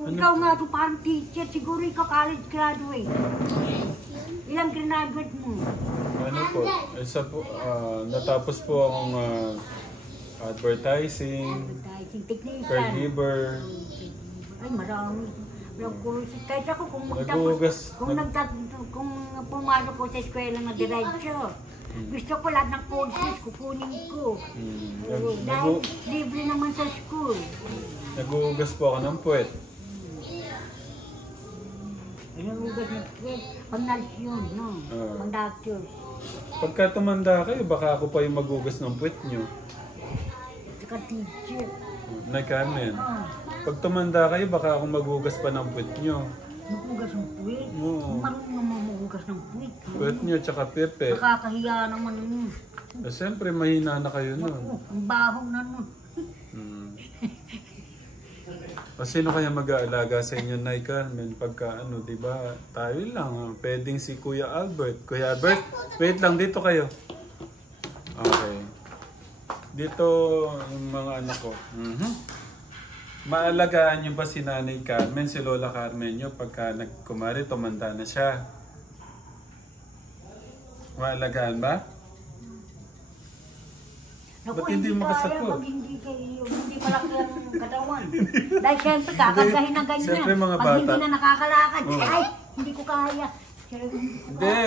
Ikaw nga to parang teacher, siguro ikaw college graduate. Ilang graduate mo? Ano po? Isa po, natapos po akong advertising, Advertising technician. caregiver. Ay, marami. Kahit ako kung Naghuhugas. kung pumasok ko sa eskwela na diretso, gusto ko lahat ng courses, kukunin ko. Dahil libre naman sa school. Naghuhugas po ako ng puwet. Naghuhugas ng puwet, pang-nurse yun, no? Pang-doctor. Pagka tumanda kayo, baka ako pa yung maghugas ng puwet nyo. Saka teacher. Nay Carmen, pag tumanda kayo, baka ako maghugas pa ng puwet nyo. Maghugas ng puwet? Oo. Marunong naman maghugas ng puwet. Puwet nyo, tsaka pepe. Nakakahiya naman yun. Siyempre, mahina na kayo nun. Ang baho na nun. O sino kaya mag-aalaga sa inyo, Nay Carmen? Pagka ano, di ba? Tayo lang. Pwedeng si Kuya Albert. Kuya Albert, wait lang. Dito kayo. Okay. Dito yung mga anak ko. Maalagaan niyo ba si Nanay Carmen, si Lola Carmen niyo pagka kumari tumanda na siya? Maalagaan ba? Ba't hindi makasagot? Hindi malaki ang katawan. Dahil siyempre kakagahin ng ganyan. Siyempre mga Pag bata. hindi na nakakalakad, ay, hindi ko kaya. Hindi.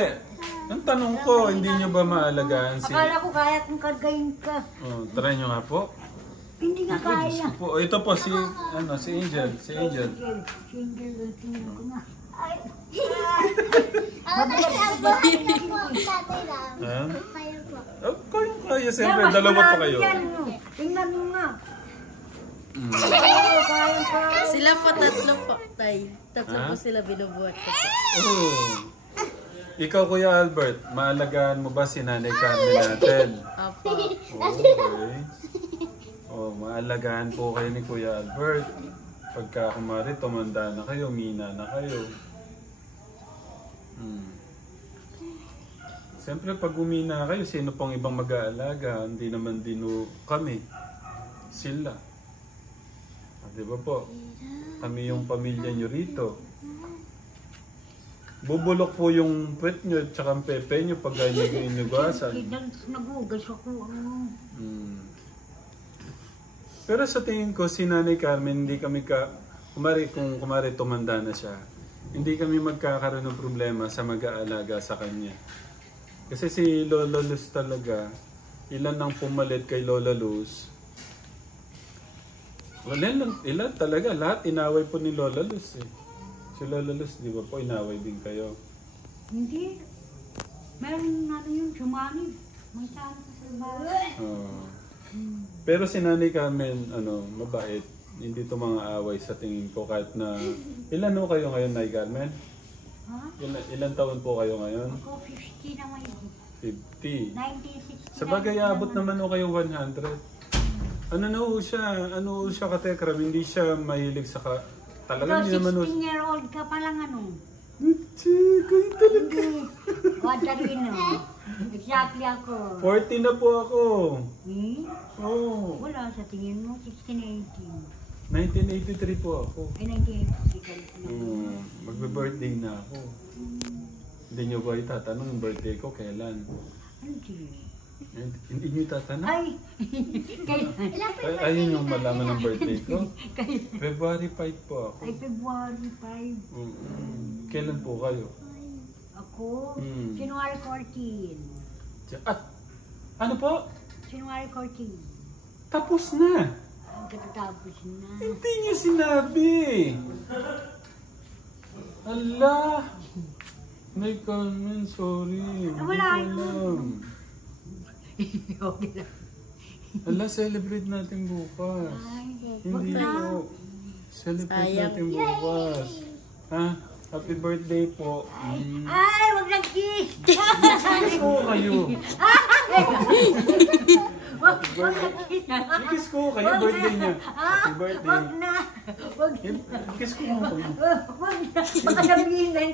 Ang tanong ko, hindi niyo ba maalagaan si... Akala ko kaya kung kargahin ka. Try niyo nga po. Hindi nga kaya. Po, ito po si Angel. Si Angel. Si Angel, tingnan ko nga. Ay, Ha? Oh, kaya siyempre, dalawa pa kayo. Tingnan mo nga. Sila po tatlo po, tay. Tatlo po sila binubuhat ko po. Oh. Ikaw, Kuya Albert, maalagaan mo ba si Nanay Carmen natin? Apo. Okay. Oh, maalagaan po kayo ni Kuya Albert. Pagka kumari, tumanda na kayo, mina na kayo. Siyempre, pag umina kayo, sino pong ibang mag-aalaga? Hindi naman din kami. Sila. Di ba po? Kami yung pamilya nyo rito. Bubulok po yung puwet nyo at saka ang pepe nyo pag inyugasan. Nagugas ako. Pero sa tingin ko, si Nanay Carmen, hindi kami kung kumari tumanda na siya, hindi kami magkakaroon ng problema sa mag-aalaga sa kanya. Kasi si Lola Luz talaga, ilan nang pumalit kay Lola Luz. Ilan talaga, lahat inaway po ni Lola Luz eh. Si Lola Luz, di ba po, inaway din kayo? Hindi. Meron ano yun, sumani. May saan sa bahay. Pero si Nanay Carmen, mabait. Hindi to mga away sa tingin ko kahit na... Ilan ho kayo ngayon, Nay Carmen? Ha? Ilan taon po kayo ngayon? Ako 50 naman yun. 50. 1960. Sa bagay, abot naman ho kayo 100. Ano siya katekram, hindi siya mahilig sa talagang hindi naman 16-year-old ka pa lang kayo talaga. Wadarino. Exactly ako. 40 na po ako. Wala sa tingin mo, 16, 1983 po ako. Ay, 1980. Magbe-birthday na ako. Hindi nyo ba itatanong yung birthday ko kailan? Ano sige? Hindi nyo itatanong? Ay! Kailan? Ayun yung malaman ng birthday ko. Kailan? February 5 po ako. Ay, February 5. Kailan po kayo? Ako? January 14. Ano po? January 14. Tapos na! Katatapos na. Hindi niya sinabi! Allah! May Carmen, sorry. Wala Hindi ko alam. Okay lang. Allah, celebrate natin bukas. Hindi po. Celebrate natin bukas. Ha? Happy birthday po. Ay, wag lang kiss! Kiss ko kayo. Wag lang kiss! Kiss ko kayo, birthday niya. Happy birthday. Wag na! Wag na! Kiss ko mo. Wag na! Baka sabihin na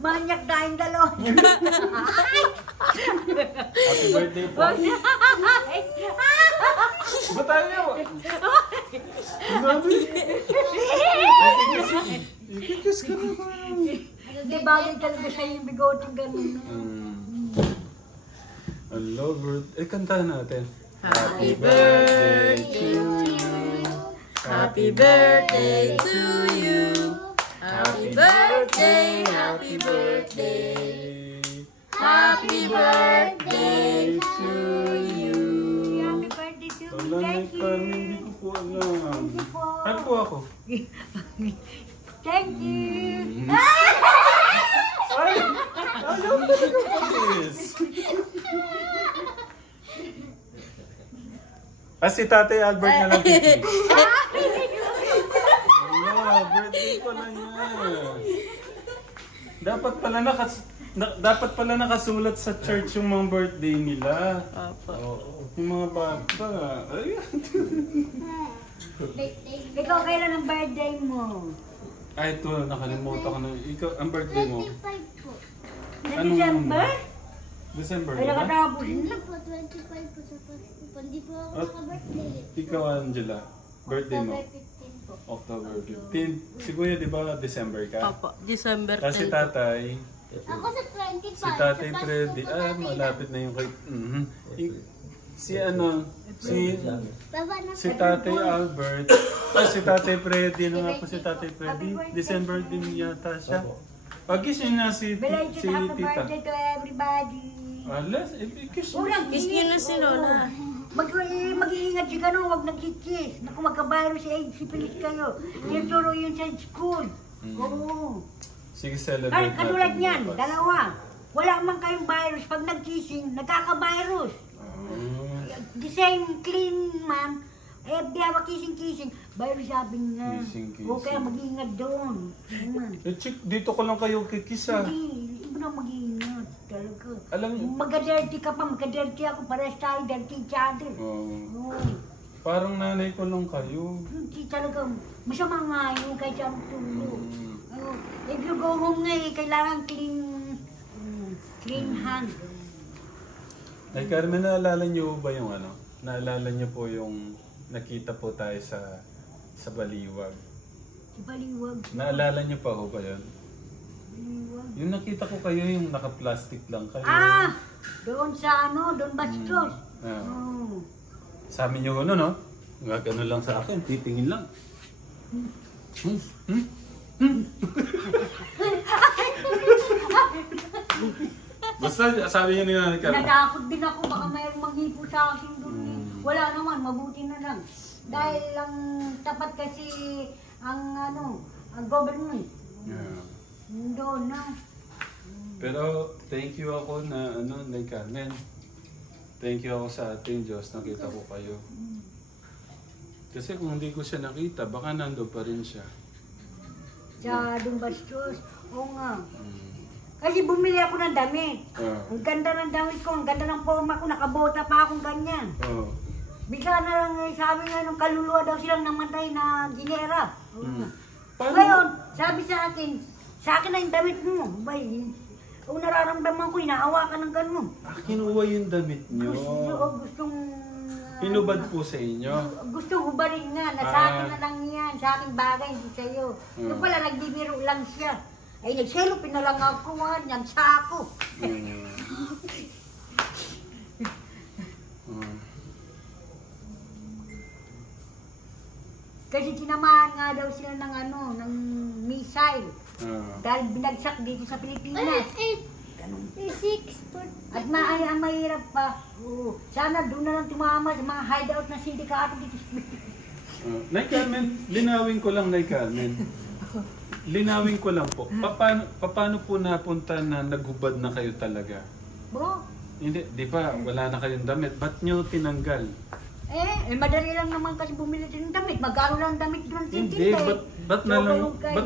manyak tayong dalawa. Happy birthday po. Wag na! Ba tayo? Grabe. Kiss bagay talaga sa'yo yung bigote ganun. Hello, birthday. Kantahan natin. Happy birthday to you. Happy birthday to you. Happy birthday, happy birthday. Happy birthday to you. Happy birthday to you. Wala na Thank you. hindi ko po alam. Ano po ako? Thank you. Ay! Ayaw talaga po this. Si Tatay Albert na lang. Wala, birthday pala niya. Dapat pala nakasulat sa church yung mga birthday nila. Oo. Yung mga bata. Ayan. Ikaw kailan ang birthday mo? Ay, ito. Nakalimutan ko na. Ikaw, ang birthday mo? 25 po. Na Anong- December? December Ay, ba? nakatapos Hindi na. po, 25 po sa Pasko. Hindi po ako At- naka-birthday. Ikaw, Angela. Birthday mo? October 15 po. October 15. Si Kuya, di ba December ka? Opo, December 10. Kasi tatay, Ako sa 25. si Tatay sa Pasko Freddy, po natin. malapit na yung kay... Si ano, Baba na si po. Tatay Albert, si Tatay Freddy, ano nga po si Tatay Freddy? December din yata siya. Pagising na si Belated happy tita. birthday to everybody. Alas, kiss mo. Unang Kiss niyo na si Lola. Mag-iingat si Gano, huwag nagkikis. Naku, magkabayro si AIDS, sipilis kayo. Yung turo yun sa school. Oo. Sige, celebrate Katulad natin niyan, bukas. dalawa. Wala man kayong virus. Pag nag-kissing, nagkaka-virus. The same clean man, di ako kissing-kissing. Virus sabi nga. Kissing-kissing. O kaya mag-iingat doon. Chick, dito ko lang kayo kikis ah. Hindi, hindi mo na mag-iingat. Talaga. Alam niyo, Magka-dirty ka pa, magka-dirty ako. Parehas tayo, dirty each other. Oo. parang nanay ko lang kayo. Hindi talaga. Masama nga yun kahit saan tulog. If you go home na kailangan clean hand. Ay, Carmen, naalala niyo ba yung ano? Naalala niyo po yung nakita po tayo sa Baliwag. Si Baliwag. Naalala niyo pa ho ba yun? Baliwag. Yung nakita ko kayo, yung naka-plastic lang kayo. Doon sa doon Bastos. Ah. Oh. Sabi niyo ano, no? Gagano lang sa akin, titingin lang. Basta sabi niya ni Nanay Carmen. Natakot din ako, baka mayroong manghipo sa akin doon. Wala naman, mabuti na lang. Dahil ang tapat kasi ang ang government. Yeah. Doon na. Pero thank you ako na Nanay Carmen. Thank you ako sa ating Diyos, nakita ko kayo. Kasi kung hindi ko siya nakita, baka nando pa rin siya. Sa doon Bastos. Oo nga. Kasi bumili ako ng damit. Ang ganda ng damit ko, ang ganda ng forma ko, nakabota pa akong ganyan. Oh. Bigla na lang sabi nga nung kaluluwa daw silang namatay na ginera. Paano? Ngayon, sabi sa akin na yung damit mo. Bay, kung nararamdaman ko, inaawa ka ng gano'n. Kinuha yung damit niyo. Gustong... Hinubad po sa inyo. Gusto hubarin nga, na sa akin na lang yan, sa aking bagay, hindi sa'yo. Yung pala, nagbibiro lang siya. Ay, nagselopin na lang ako, nagsa ako. Kasi tinamaan nga daw sila ng missile. Dahil binagsak dito sa Pilipinas. 6 po. At ang mahirap pa. Sana doon na lang tumama sa mga hideout na sindikato dito. Nay Carmen, linawin ko lang, Nay Carmen. Linawin ko lang po. Paano po napunta na naghubad na kayo talaga? Bo? Hindi, di ba? Wala na kayong damit. Ba't nyo tinanggal? Madali lang naman kasi bumili din ng damit. Magkano lang damit doon Hindi, ba't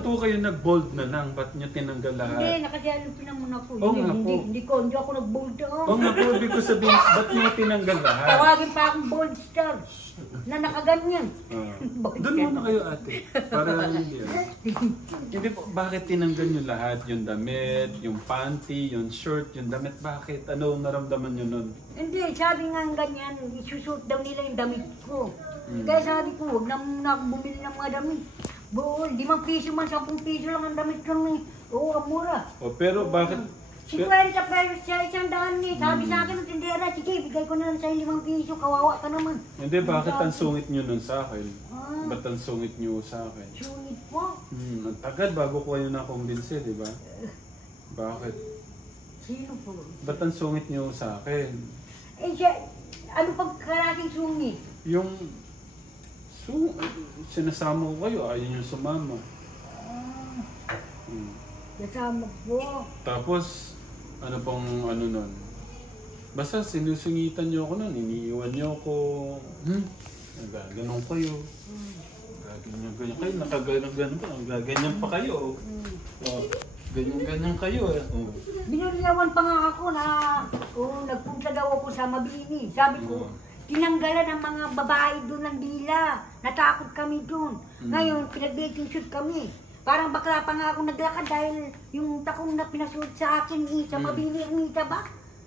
po kayo nag-bold na lang? Ba't nyo tinanggal lahat? Hindi, nakasalupin naman ako. Oo nga po. Hindi ako nag-bold doon. Oo nga po, ibig ko sabihin, ba't nyo tinanggal lahat? Tawagin pa akong bold star na nakaganyan. Doon muna kayo, ate. Para hindi. Hindi po, bakit tinanggal nyo lahat? Yung damit, yung panty, yung shirt, yung damit, bakit? Ano naramdaman nyo nun? Hindi, sabi nga ganyan, isusot daw nila yung damit ko. Kaya sabi ko, huwag na bumili ng mga damit. Buol, 5 piso man, 10 piso lang ang damit ko. Oo, ang mura. O, pero bakit? 50 pesos sa isang daan niya. Sabi sa akin ng tindera, sige, bigay ko na lang sa'yo 5 piso, kawawa ka naman. Hindi, bakit ang sungit nyo nun sa akin? Ah, Ba't ang sungit nyo sa akin? sungit po. Ang tagal bago ko kayo nakumbinsi, di ba? Bakit? Sino po? Ba't ang sungit nyo sa akin? Eh, siya, ano pag karasing sungit? Yung sinasama ko kayo, ayaw nyo sumama. Kasama po. Tapos, ano pang ano nun? Basta sinusungitan nyo ako nun, iniiwan nyo ako. Nagaganon kayo. Ganyan kayo, nakaganon pa, nagaganyan pa kayo. Ganyan kayo eh. Binuriyawan pa nga ako na nagpunta daw ako sa Mabini. Sabi ko, tinanggalan ng mga babae doon ng dila. Natakot kami doon. Ngayon, pinag-baking shoot kami. Parang bakla pa nga ako naglakad dahil yung takong na pinasuot sa akin sa Mabini ang ita ba?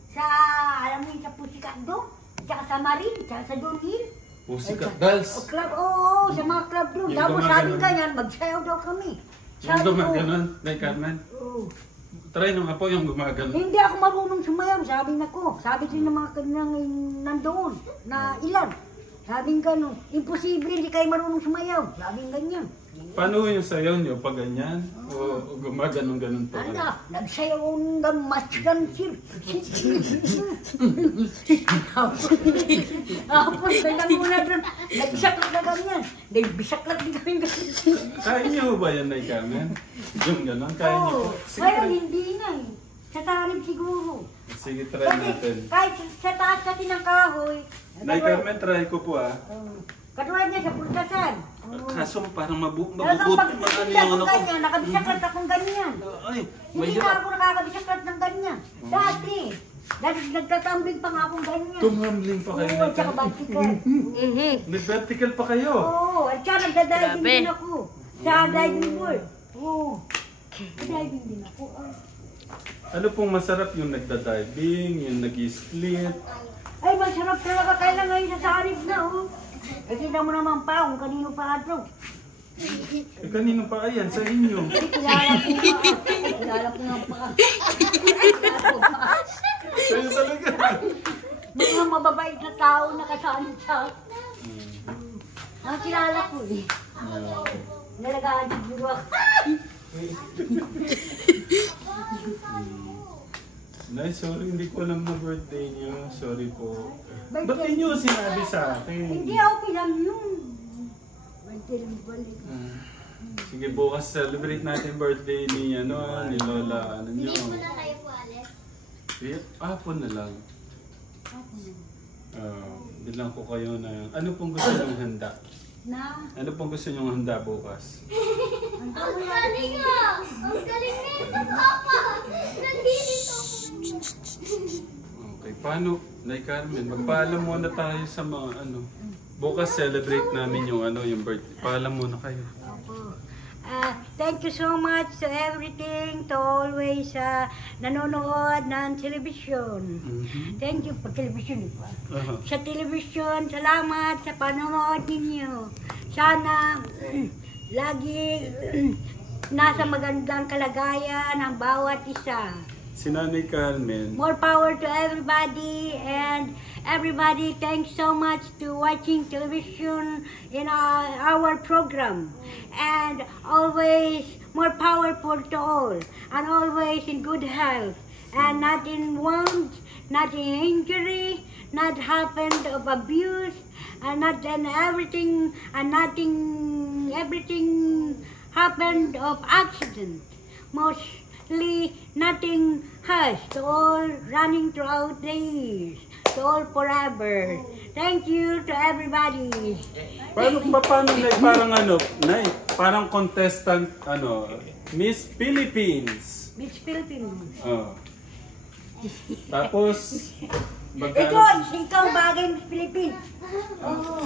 Sa, alam mo yun, sa Pusikat doon. Tsaka sa Marine, tsaka sa Donhill. Pusikat Girls. Club, oo, sa mga club doon. Yung Tapos sabi gumaganon. ganyan, magsayaw daw kami. Yung gumaganon, Nay Carmen. Oo. Try nung apo yung gumaganon. Hindi ako marunong sumayaw, sabi na ko. Sabi din ng mga kanilang nandoon, na ilan. Sabing gano'n, imposible, hindi kayo marunong sumayaw. Sabing ganyan. Paano yung sayaw nyo? Pag ganyan? O gumaganon-ganon pa kayo? Ano, nagsayaw ng matchgan sir. Tapos, kailang muna doon, nagsaklat na ganyan. Nagbisaklat din kami ganyan. Kaya nyo ba yan, Nay Carmen? Yung ganon, kaya nyo Oo, po? Sige, ngayon try. hindi na eh. Sa tarib siguro. Sige, try Kasi natin. kahit sa taas kasi ng kahoy. Nay Carmen, try ko po ah. Katulad niya sa pultasan. Kaso parang mabubuti Talagang pag mga ano pinila yung ko ano ko. ganyan, nakabisaklat akong ganyan. Ay, Hindi na mahirap. ako nakakabisaklat ng ganyan. Dati, nagtatambling pa nga akong ganyan. Tumambling pa kayo, Oo, Nay at saka Carmen. bicycle. Nag-vertical pa kayo. Oo, at saka nagda-diving Grabe. din ako. Sa diving board. Oo. Diving din ako. Ano pong masarap yung nagda-diving, yung nag-split? Ay, masarap talaga kailan ngayon sa sarip na, oh. Eh, kita mo naman pa kung kanino pa ito. Eh, kanino pa ayan? Sa inyo. Kilala ko nga. Kilala ko nga pa. Kayo talaga. Mga mababait na tao na kasali sa ang kilala ko eh. Nalagaan siguro ako. Nay, sorry, hindi ko alam na birthday niyo. Sorry po. Ba't niyo sinabi sa akin? Hindi, okay lang yun. Balik. Sige, bukas celebrate natin birthday ni, ni Lola. Ano nyo? Hindi mo na kayo po alis. Hapon na lang. Bilang ko kayo na, ano pong gusto nyong handa? Na? Ano pong gusto nyong handa bukas? Ang galing ah! Ang galing nito, Papa! Nandito! Okay, paano, Nay Carmen, magpaalam muna tayo sa mga bukas celebrate namin yung yung birthday. Paalam muna kayo. Opo. Thank you so much to everything, to always nanonood ng television. Thank you for television. Sa television, salamat sa panonood ninyo. Sana lagi nasa magandang kalagayan ang bawat isa. Si Nanay Carmen, More power to everybody, and everybody, thanks so much to watching television in our program. And always more powerful to all, and always in good health, and not in wounds, not in injury, not happened of abuse, and not in everything, and everything happened of accident. Mostly nothing has, to all running throughout the years, to all forever. Thank you to everybody. paano Nay, parang Nay, parang contestant, Miss Philippines. Miss Philippines. Oh. Tapos, Ikaw bagay Miss Philippines.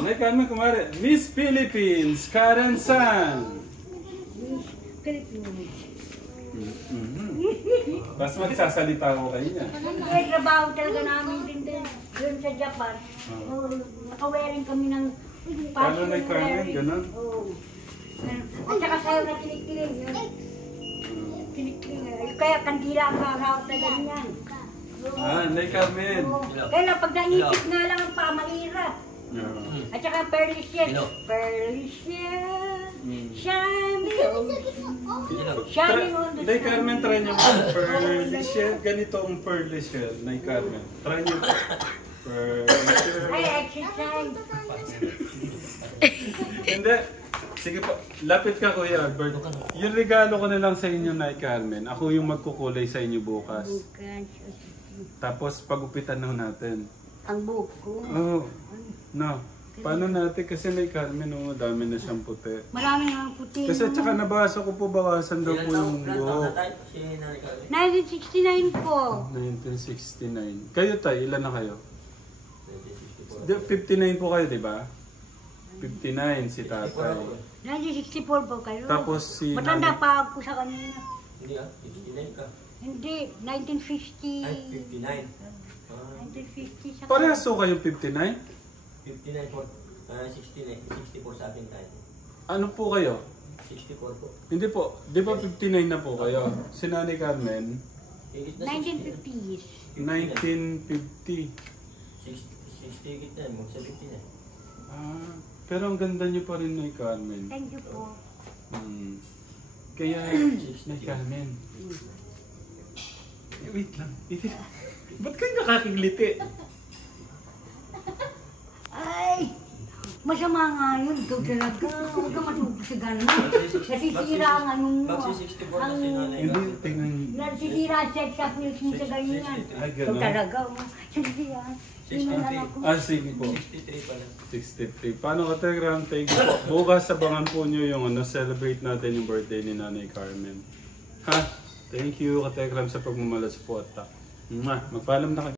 Nay Carmen, kumari, Miss Philippines, Karen San. Miss Philippines. Basta magsasalita ko kayo niya. Hindi, trabaho talaga namin din doon sa Japan. Naka-wearing kami ng Paano Nay Carmen, ganun? Oo. At saka sa'yo na kinikilig yun. kinikling. Kaya kandila ang hahawak na ganyan. Nay Carmen. Kaya lang, pag naipit nga lang ang pamahirap. At saka pearlish yan. Pearlish yan. Shining on the Nay Carmen, try niyo po. Pearlish yan. Ganito ang pearlish yan, Nay Carmen. Try niyo po. Pearlish yan. Ay, exercise. Hindi. Sige po, lapit ka Kuya Albert. Yung regalo ko na lang sa inyo, Nay Carmen. Ako yung magkukulay sa inyo bukas. Tapos pagupitan na natin. Ang buko. Oo. No. Paano natin? Kasi Nay Carmen, dami na siyang puti. Marami nga puti. Kasi tsaka nabasa ko po, bawasan daw po yung buhok. 1969 po. 1969. Kayo tayo, ilan na kayo? 59 po kayo, di ba? 59 si tatay. 1964 po kayo. Tapos si Matanda nanay. pa ako sa kanina. Hindi 69 ka. Hindi, 1950. Ay, 59. 1950 sa Parehas so kayong 59? 59 po. 69. 64 sa akin tayo. Ano po kayo? 64 po. Hindi po, di ba 59 na po kayo? Si Nanay Carmen, Higit na 1950s. 1950. 60 higit na. Mag-70 na. Pero ang ganda niyo pa rin, Nay Carmen. Thank you po. Kaya, Nay Carmen. Wait lang. Ba't kayo nakakiliti? Ay! Masama nga yun. Ikaw talaga. Huwag ka matulog sa gano'n. Nasisira ang anong mo. Magsi-64 na si nanay. Hindi, tingnan. Nasisira ang sex appeals mo sa ganyan. Ay, Ikaw gano'n. talaga. Nasisira. Sige po. 63 pala. 63. Paano ka, Telegram? Thank you po. Bukas abangan po nyo yung celebrate natin yung birthday ni Nanay Carmen. Ha? Thank you, Kategram, sa pagmamalas po at magpaalam na kayo.